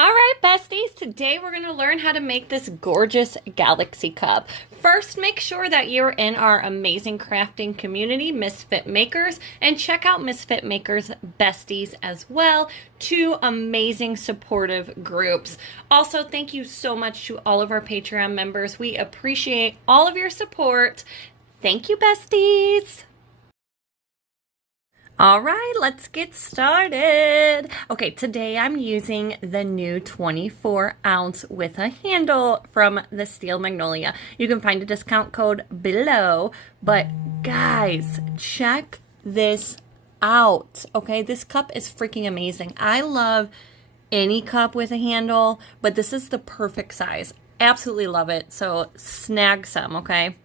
All right, besties, today we're going to learn how to make this gorgeous galaxy cup. First, make sure that you're in our amazing crafting community, Misfit Makers, and check out Misfit Makers Besties as well, two amazing supportive groups. Also, thank you so much to all of our Patreon members. We appreciate all of your support. Thank you, besties. All right, let's get started. Okay, today I'm using the new 24-ounce with a handle from the Steel Magnolia. You can find a discount code below, but guys, check this out. Okay, this cup is freaking amazing. I love any cup with a handle, but this is the perfect size. Absolutely love it. So snag some, okay?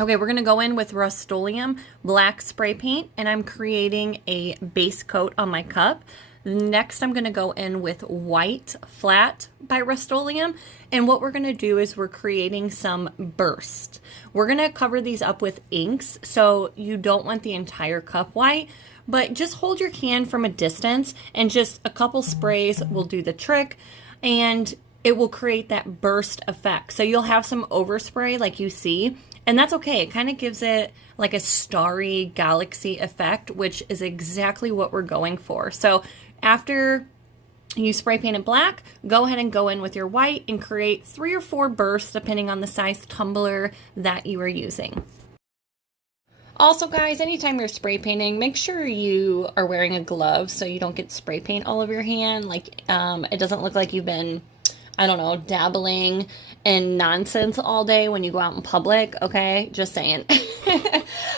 Okay, we're going to go in with Rust-Oleum black spray paint, and I'm creating a base coat on my cup. Next, I'm going to go in with white flat by Rust-Oleum, and what we're going to do is we're creating some burst. We're going to cover these up with inks, so you don't want the entire cup white, but just hold your can from a distance, and just a couple sprays will do the trick, and it will create that burst effect. So you'll have some overspray like you see, and that's okay. It kind of gives it like a starry galaxy effect, which is exactly what we're going for. So after you spray paint it black, go ahead and go in with your white and create 3 or 4 bursts depending on the size tumbler that you are using. Also, guys, anytime you're spray painting, make sure you are wearing a glove so you don't get spray paint all over your hand. Like, it doesn't look like you've been, I don't know, dabbling in nonsense all day when you go out in public, okay? Just saying.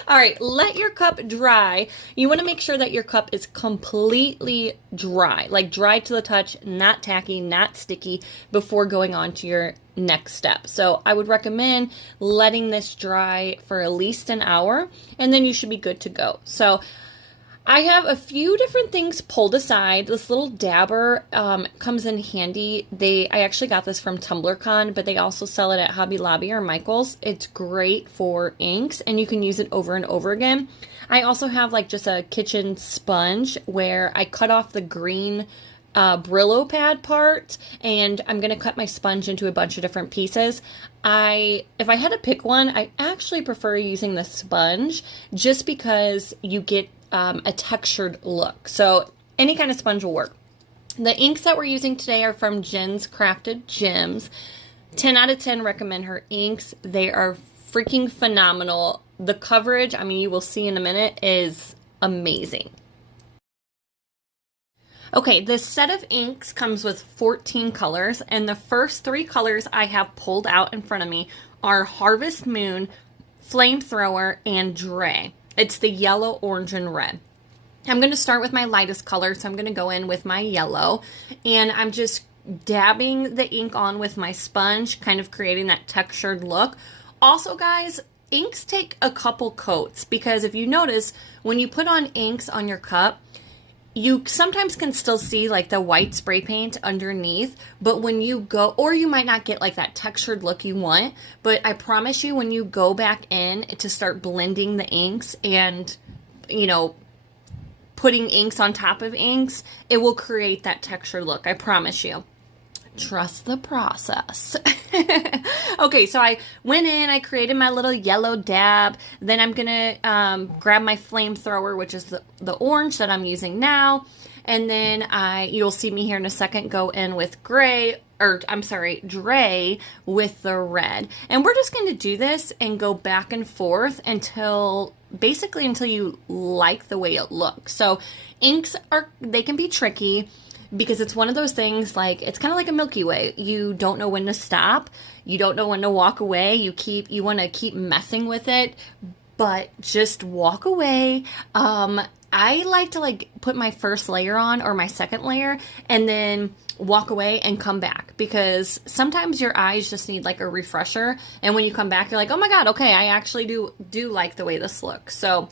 All right, let your cup dry. You want to make sure that your cup is completely dry, like dry to the touch, not tacky, not sticky, before going on to your next step. So I would recommend letting this dry for at least an hour, and then you should be good to go. So I have a few different things pulled aside. This little dabber comes in handy. I actually got this from TumblerCon, but they also sell it at Hobby Lobby or Michael's. It's great for inks, and you can use it over and over again. I also have like just a kitchen sponge where I cut off the green Brillo pad part, and I'm going to cut my sponge into a bunch of different pieces. If I had to pick one, I actually prefer using the sponge just because you get a textured look. So any kind of sponge will work. The inks that we're using today are from Jen's Crafted Gems. 10 out of 10 recommend her inks. They are freaking phenomenal. The coverage, I mean, you will see in a minute, is amazing. Okay, this set of inks comes with 14 colors, and the first 3 colors I have pulled out in front of me are Harvest Moon, Flamethrower, and Dre. It's the yellow, orange, and red. I'm going to start with my lightest color, so I'm going to go in with my yellow, and I'm just dabbing the ink on with my sponge, kind of creating that textured look. Also, guys, inks take a couple coats, because if you notice, when you put on inks on your cup, you sometimes can still see like the white spray paint underneath, but when you go, or you might not get like that textured look you want, but I promise you when you go back in to start blending the inks and, you know, putting inks on top of inks, it will create that textured look. I promise you. Trust the process. Okay, so I went in, I created my little yellow dab. Then I'm gonna grab my flamethrower, which is the orange that I'm using now. And then you'll see me here in a second go in with Dre with the red. And we're just going to do this and go back and forth until you like the way it looks. So inks they can be tricky, because it's one of those things, like, it's kind of like a Milky Way. You don't know when to stop. You don't know when to walk away. You want to keep messing with it, but just walk away. I like to like put my first layer on or my second layer and then walk away and come back, because sometimes your eyes just need like a refresher. And when you come back, you're like, oh my God, okay, I actually do like the way this looks. So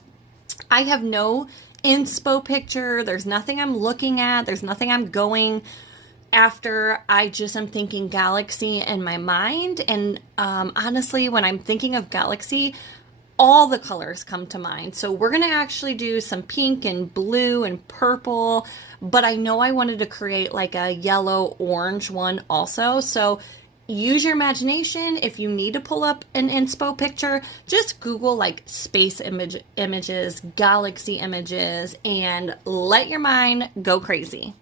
I have no inspo picture. There's nothing I'm looking at. There's nothing I'm going after. I just am thinking galaxy in my mind. And honestly, when I'm thinking of galaxy, all the colors come to mind. So we're gonna actually do some pink and blue and purple, but I know I wanted to create like a yellow orange one also. So use your imagination. If you need to pull up an inspo picture, just Google like space images, galaxy images, and let your mind go crazy.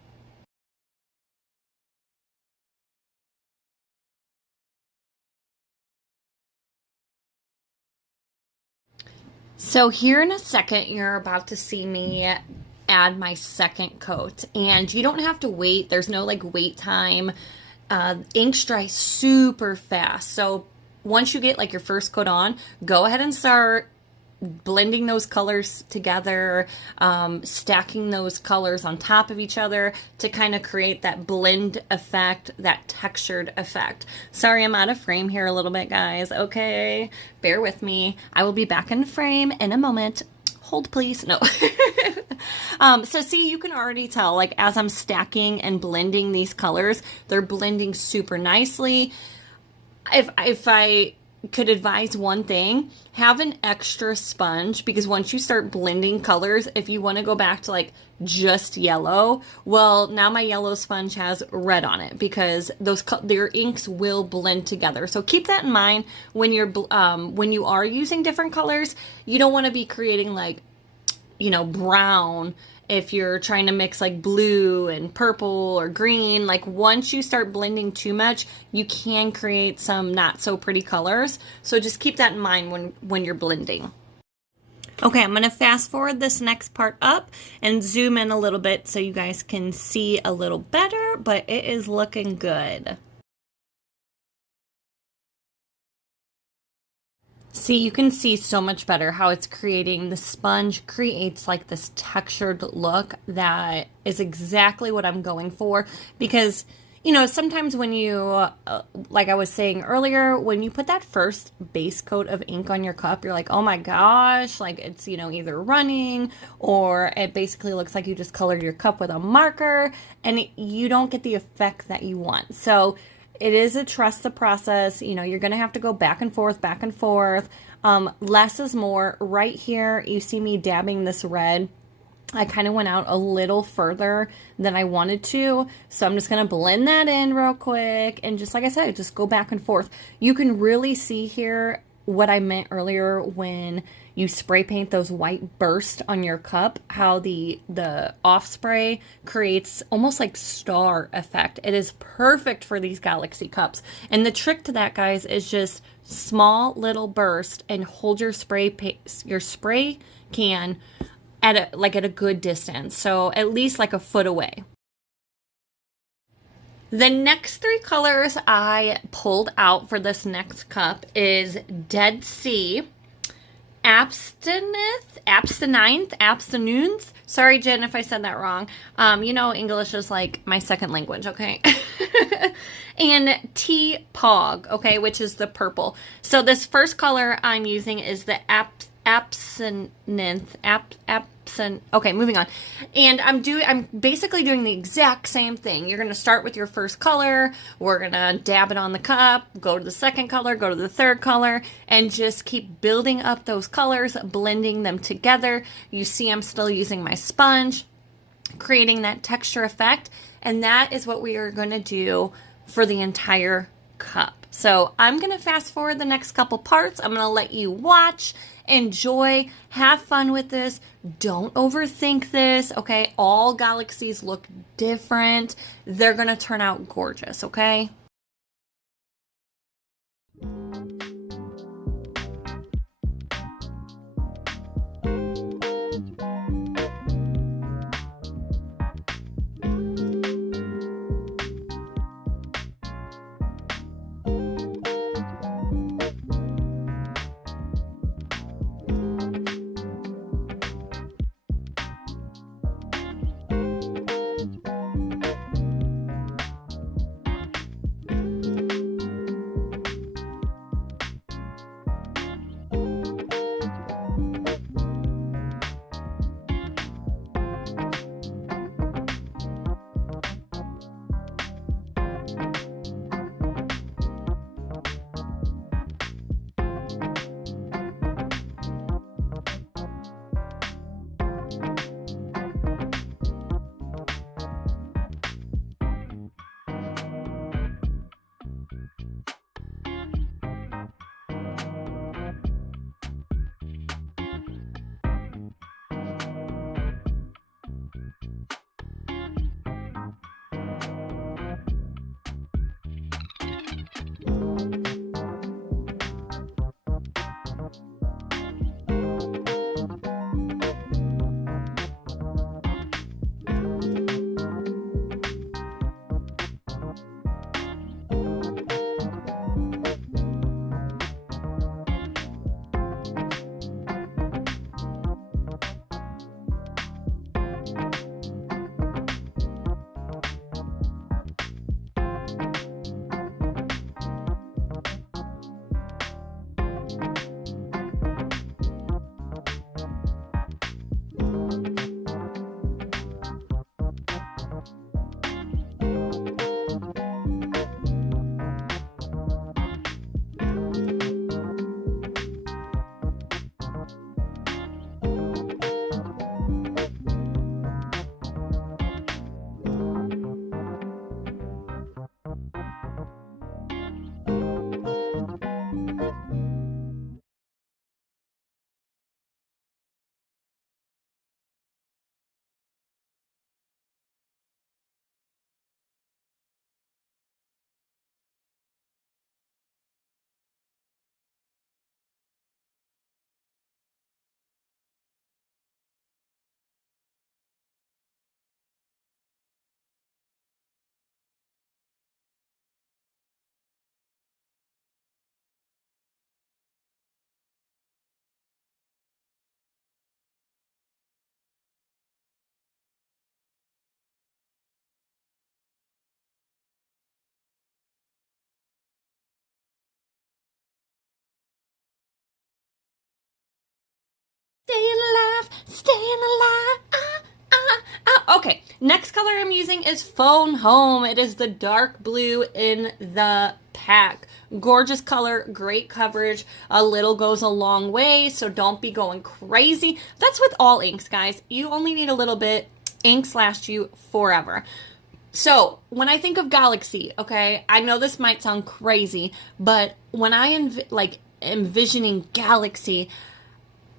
So here in a second, you're about to see me add my second coat, and you don't have to wait. There's no like wait time. Inks dry super fast. So once you get like your first coat on, go ahead and start blending those colors together, stacking those colors on top of each other to kind of create that blend effect, that textured effect. Sorry, I'm out of frame here a little bit, guys. Okay, bear with me. I will be back in frame in a moment. Hold, please. No. So see, you can already tell, like, as I'm stacking and blending these colors, they're blending super nicely. If I could advise one thing, have an extra sponge, because once you start blending colors, if you want to go back to like just yellow, well, now my yellow sponge has red on it because their inks will blend together. So keep that in mind when you are using different colors. You don't want to be creating like, you know, brown if you're trying to mix like blue and purple or green. Like once you start blending too much, you can create some not so pretty colors. So just keep that in mind when you're blending. Okay, I'm going to fast forward this next part up and zoom in a little bit so you guys can see a little better, but it is looking good. See, you can see so much better how it's creating, the sponge creates like this textured look that is exactly what I'm going for. Because, you know, sometimes when you, like I was saying earlier, when you put that first base coat of ink on your cup, you're like, oh my gosh, like it's, you know, either running or it basically looks like you just colored your cup with a marker and you don't get the effect that you want. So it is a trust the process. You know, you're going to have to go back and forth, back and forth. Less is more. Right here, you see me dabbing this red. I kind of went out a little further than I wanted to. So I'm just going to blend that in real quick. And just like I said, just go back and forth. You can really see here what I meant earlier when you spray paint those white bursts on your cup, how the off spray creates almost like star effect. It is perfect for these galaxy cups. And the trick to that, guys, is just small little burst and hold your spray can at a good distance. So at least like a foot away. The next three colors I pulled out for this next cup is Dead Sea, Abstinence. Sorry, Jen, if I said that wrong. You know, English is like my second language, okay? And Tea Pog, okay, which is the purple. So this first color I'm using is the Okay, moving on. And I'm basically doing the exact same thing. You're going to start with your first color. We're going to dab it on the cup, go to the second color, go to the third color, and just keep building up those colors, blending them together. You see I'm still using my sponge, creating that texture effect. And that is what we are going to do for the entire cup. So I'm going to fast forward the next couple parts. I'm going to let you watch, enjoy, have fun with this. Don't overthink this, okay? All galaxies look different. They're going to turn out gorgeous, okay? staying alive. Okay, next color I'm using is Phone Home. It is the dark blue in the pack. Gorgeous color, great coverage. A little goes a long way, so don't be going crazy. That's with all inks, guys. You only need a little bit. Inks last you forever. So when I think of Galaxy, okay, I know this might sound crazy, but when I am envisioning Galaxy,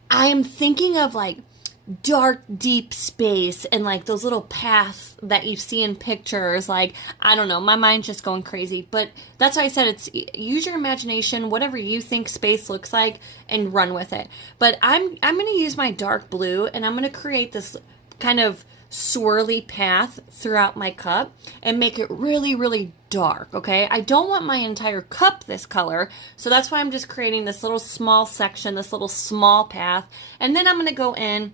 I am thinking of like dark, deep space and like those little paths that you see in pictures. Like, I don't know, my mind's just going crazy. But that's why I said it's use your imagination, whatever you think space looks like, and run with it. But I'm going to use my dark blue, and I'm going to create this kind of swirly path throughout my cup and make it really, really dark, okay? I don't want my entire cup this color, so that's why I'm just creating this little small section, this little small path, and then I'm going to go in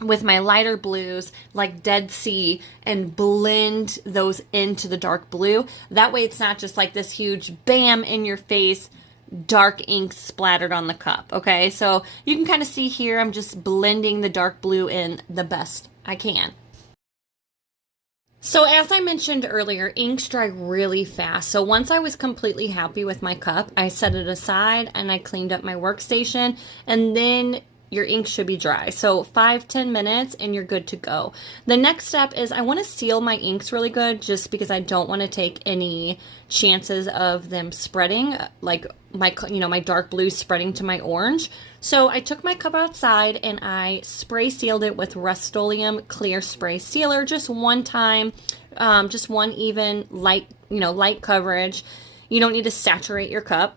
with my lighter blues like Dead Sea and blend those into the dark blue. That way it's not just like this huge bam in your face dark ink splattered on the cup, okay? So you can kind of see here I'm just blending the dark blue in the best I can. So as I mentioned earlier, inks dry really fast. So once I was completely happy with my cup, I set it aside and I cleaned up my workstation, and then your ink should be dry. So 5-10 minutes and you're good to go. The next step is I want to seal my inks really good, just because I don't want to take any chances of them spreading, like my dark blue spreading to my orange. So I took my cup outside and I spray sealed it with Rust-Oleum clear spray sealer, just one time, just one even light coverage. You don't need to saturate your cup.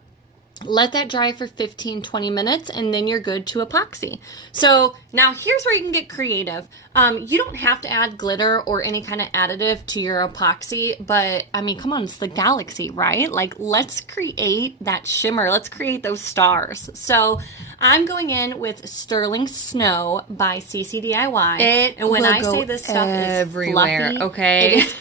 Let that dry for 15-20 minutes and then you're good to epoxy. So now here's where you can get creative. You don't have to add glitter or any kind of additive to your epoxy, but I mean, come on, it's the Galaxy, right? Like, let's create that shimmer. Let's create those stars. So I'm going in with Sterling Snow by CCDIY. And when I say this stuff is fluffy, okay? It is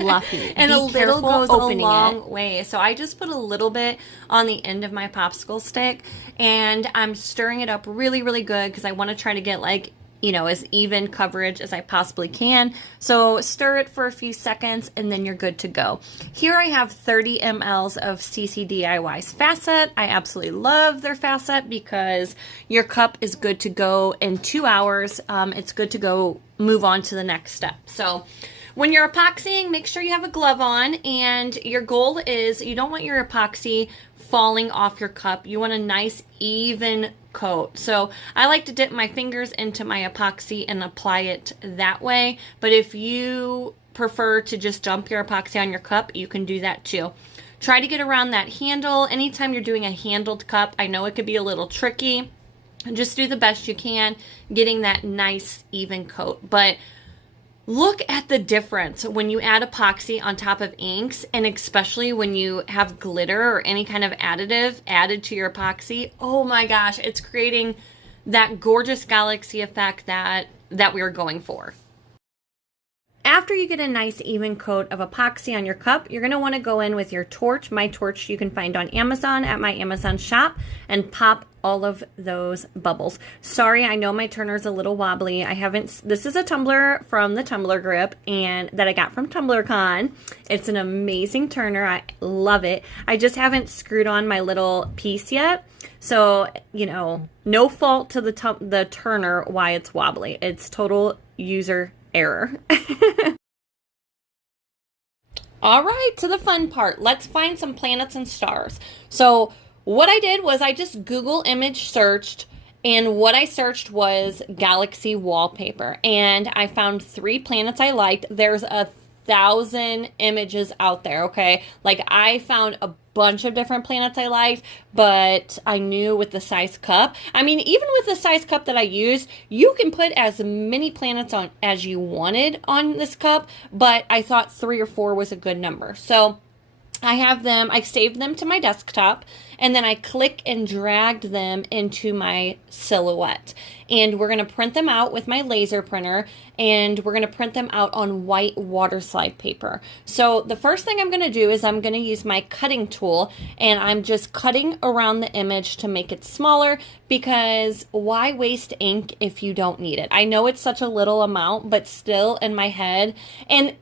fluffy. And a little goes a long way. So I just put a little bit on the end of my popsicle stick and I'm stirring it up really, really good because I want to try to get as even coverage as I possibly can. So stir it for a few seconds and then you're good to go. Here I have 30 mLs of CCDIY's Facet. I absolutely love their Facet because your cup is good to go in 2 hours. It's good to go move on to the next step. So when you're epoxying, make sure you have a glove on, and your goal is you don't want your epoxy falling off your cup. You want a nice even coat. So I like to dip my fingers into my epoxy and apply it that way. But if you prefer to just dump your epoxy on your cup, you can do that too. Try to get around that handle. Anytime you're doing a handled cup, I know it could be a little tricky. Just do the best you can getting that nice even coat. But look at the difference when you add epoxy on top of inks, and especially when you have glitter or any kind of additive added to your epoxy. Oh my gosh, it's creating that gorgeous Galaxy effect that we were going for. After you get a nice even coat of epoxy on your cup, you're going to want to go in with your torch. My torch you can find on Amazon at my Amazon shop, and pop all of those bubbles. Sorry, I know my turner's a little wobbly. This is a tumbler from the Tumbler grip and that I got from TumblerCon. It's an amazing turner. I love it. I just haven't screwed on my little piece yet. So, no fault to the turner why it's wobbly. It's total user error. All right, to the fun part. Let's find some planets and stars. So what I did was I just Google image searched, and what I searched was Galaxy wallpaper, and I found 3 planets I liked. There's 1,000 images out there, okay? Like, I found a bunch of different planets I liked, but I knew with the size cup, even with the size cup that I used, you can put as many planets on as you wanted on this cup, but I thought 3 or 4 was a good number. So I saved them to my desktop, and then I click and dragged them into my silhouette. And we're going to print them out with my laser printer, and we're going to print them out on white water slide paper. So the first thing I'm going to do is I'm going to use my cutting tool, and I'm just cutting around the image to make it smaller, because why waste ink if you don't need it? I know it's such a little amount, but still in my head, and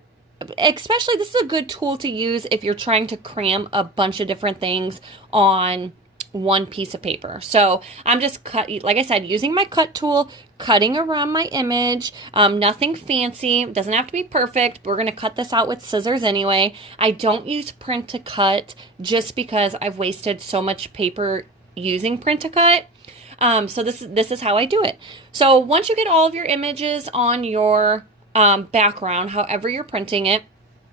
especially this is a good tool to use if you're trying to cram a bunch of different things on one piece of paper. So I'm just like I said, using my cut tool, cutting around my image. Nothing fancy, doesn't have to be perfect. We're going to cut this out with scissors anyway. I don't use print to cut just because I've wasted so much paper using print to cut. So this is how I do it. So once you get all of your images on your background, however you're printing it,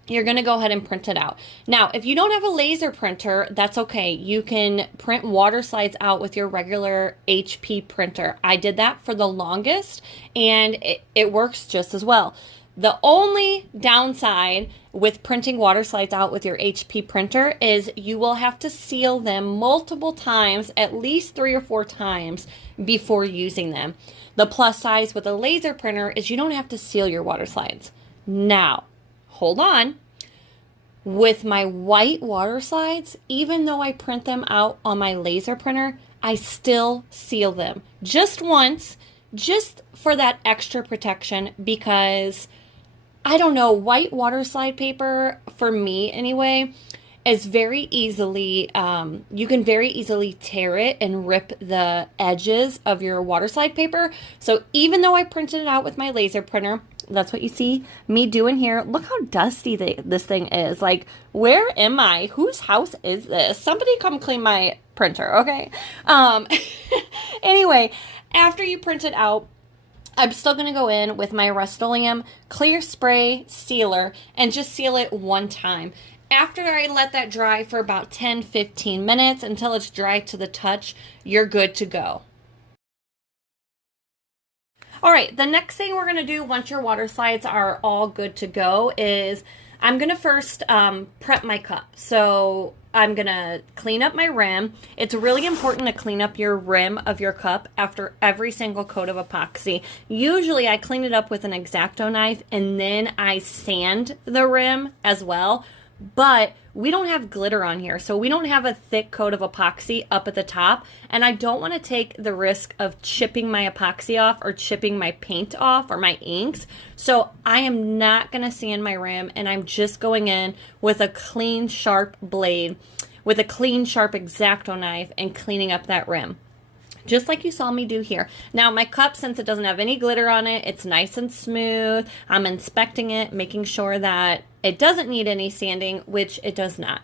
you're going to go ahead and print it out. Now, if you don't have a laser printer, that's okay. You can print water slides out with your regular HP printer. I did that for the longest, and it works just as well. The only downside with printing water slides out with your HP printer is you will have to seal them multiple times, at least 3 or 4 times before using them. The plus size with a laser printer is you don't have to seal your water slides. Now, hold on. With my white water slides, even though I print them out on my laser printer, I still seal them. Just once, just for that extra protection, because I don't know, white water slide paper, for me anyway, is very easily, you can very easily tear it and rip the edges of your water slide paper. So even though I printed it out with my laser printer, that's what you see me doing here. Look how dusty this thing is. Like, where am I? Whose house is this? Somebody come clean my printer, okay? Anyway, after you print it out, I'm still going to go in with my Rust-Oleum clear spray sealer and just seal it one time. After I let that dry for about 10-15 minutes until it's dry to the touch, you're good to go. All right, the next thing we're going to do once your water slides are all good to go is I'm going to first prep my cup. So I'm going to clean up my rim. It's really important to clean up your rim of your cup after every single coat of epoxy. Usually I clean it up with an X-Acto knife and then I sand the rim as well. But we don't have glitter on here, so we don't have a thick coat of epoxy up at the top, and I don't want to take the risk of chipping my epoxy off or chipping my paint off or my inks. So I am not going to sand my rim, and I'm just going in with a clean, sharp blade, with a clean, sharp X-Acto knife, and cleaning up that rim. Just like you saw me do here. Now my cup, since it doesn't have any glitter on it, it's nice and smooth. I'm inspecting it, making sure that it doesn't need any sanding, which it does not.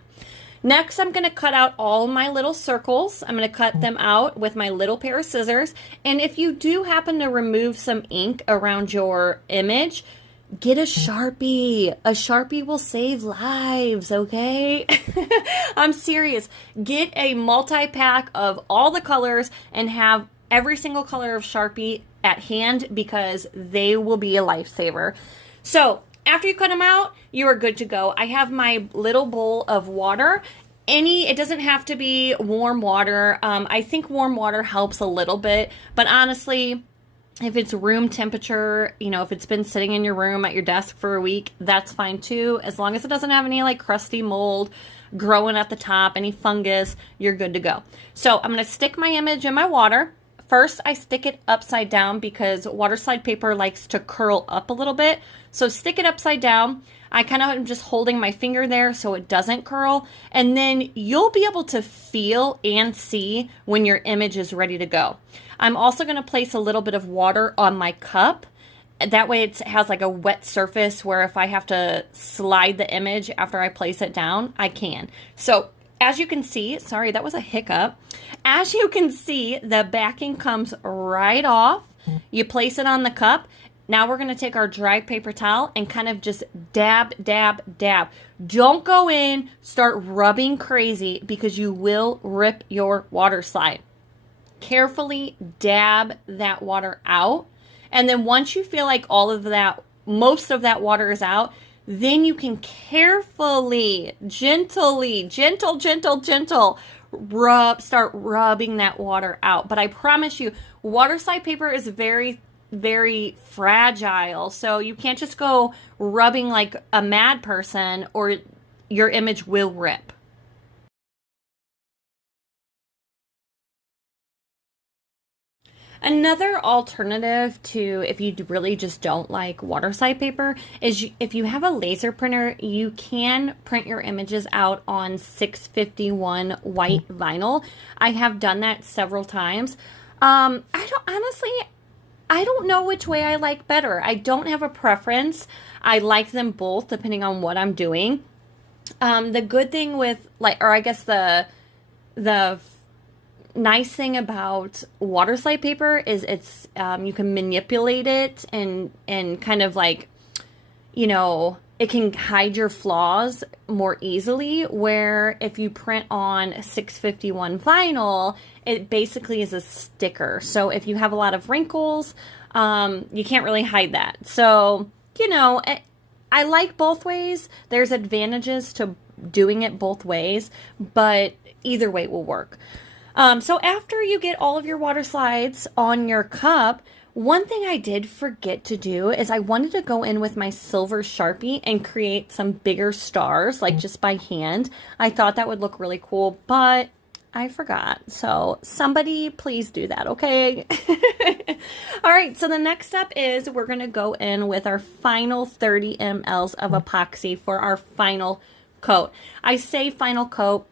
Next, I'm going to cut out all my little circles. I'm going to cut them out with my little pair of scissors. And if you do happen to remove some ink around your image, get a Sharpie. A Sharpie will save lives, okay? I'm serious. Get a multi-pack of all the colors and have every single color of Sharpie at hand because they will be a lifesaver. So after you cut them out, you are good to go. I have my little bowl of water. It doesn't have to be warm water. I think warm water helps a little bit, but honestly, if it's room temperature, if it's been sitting in your room at your desk for a week, that's fine too. As long as it doesn't have any like crusty mold growing at the top, any fungus, you're good to go. So I'm going to stick my image in my water. First, I stick it upside down because water slide paper likes to curl up a little bit. So stick it upside down. I kind of am just holding my finger there so it doesn't curl. And then you'll be able to feel and see when your image is ready to go. I'm also going to place a little bit of water on my cup. That way it has like a wet surface where if I have to slide the image after I place it down, I can. So as you can see, sorry, that was a hiccup. As you can see, the backing comes right off. You place it on the cup. Now we're going to take our dry paper towel and kind of just dab, dab, dab. Don't go in, start rubbing crazy because you will rip your water slide. Carefully dab that water out. And then once you feel like all of that, most of that water is out, Then you can carefully, gently, gentle, start rubbing that water out. But I promise you, water slide paper is very, very fragile. So you can't just go rubbing like a mad person or your image will rip. Another alternative to if you really just don't like water slide paper is if you have a laser printer, you can print your images out on 651 white vinyl. I have done that several times. I don't know which way I like better. I don't have a preference. I like them both depending on what I'm doing. The good thing with the nice thing about water slide paper is it's you can manipulate it and kind of like, you know, it can hide your flaws more easily, where if you print on 651 vinyl, it basically is a sticker. So if you have a lot of wrinkles, you can't really hide that. So, you know, I like both ways. There's advantages to doing it both ways, but either way will work. So after you get all of your water slides on your cup, one thing I did forget to do is I wanted to go in with my silver Sharpie and create some bigger stars, like just by hand. I thought that would look really cool, but I forgot. So somebody please do that, okay? All right, so the next step is we're going to go in with our final 30 mLs of epoxy for our final coat. I say final coat,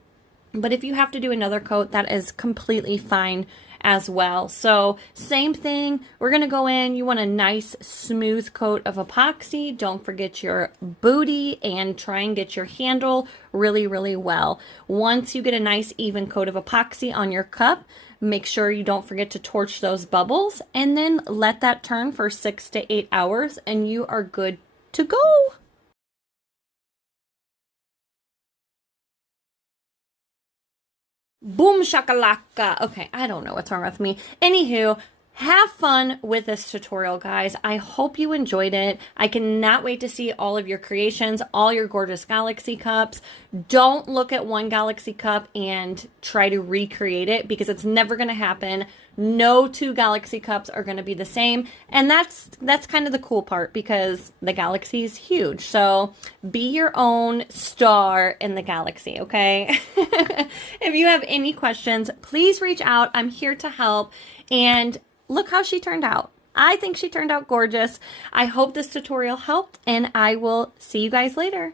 but if you have to do another coat, that is completely fine as well. So same thing, we're going to go in. You want a nice smooth coat of epoxy. Don't forget your booty and try and get your handle really, really well. Once you get a nice even coat of epoxy on your cup, make sure you don't forget to torch those bubbles and then let that turn for 6 to 8 hours and you are good to go. Boom shakalaka. Okay, I don't know what's wrong with me. Anywho, have fun with this tutorial, guys. I hope you enjoyed it. I cannot wait to see all of your creations, all your gorgeous galaxy cups. Don't look at one galaxy cup and try to recreate it because it's never going to happen. No two galaxy cups are going to be the same. And that's kind of the cool part because the galaxy is huge. So be your own star in the galaxy, okay? If you have any questions, please reach out. I'm here to help. And look how she turned out. I think she turned out gorgeous. I hope this tutorial helped, and I will see you guys later.